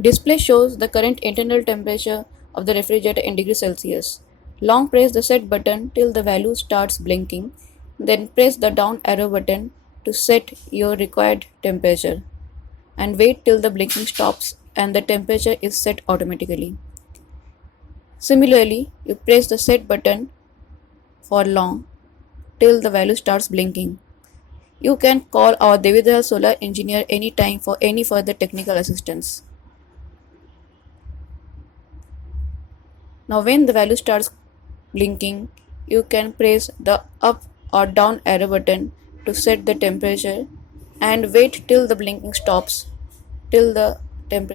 Display shows the current internal temperature of the refrigerator in degrees Celsius. Long press the set button till the value starts blinking, then press the down arrow button to set your required temperature and wait till the blinking stops and the temperature is set automatically. Similarly, you press the set button for long till the value starts blinking. You can call our Devidra solar engineer anytime for any further technical assistance. Now when the value starts blinking, you can press the up or down arrow button to set the temperature and wait till the blinking stops till the